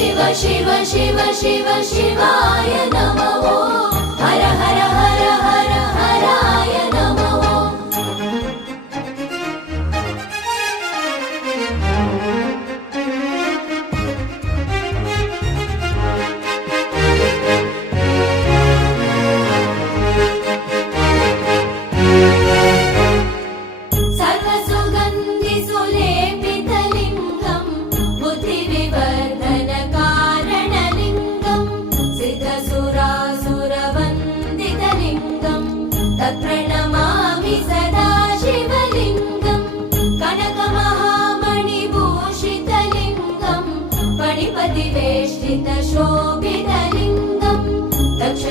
शिव शिव शिव शिवाय नमो हर हर हर हर हराय नमो सर्वसुगन्धि सुलेपितलिङ्गं बुद्धिविवर्धनकारणलिङ्गं सिद्धसुरासुरवन्दितलिङ्गं तत्प्रणमामि सदा शिवलिङ्गं कनकमहामणिभूषितलिङ्गं पणिपतिवेष्टितशोभितलिङ्गं दक्ष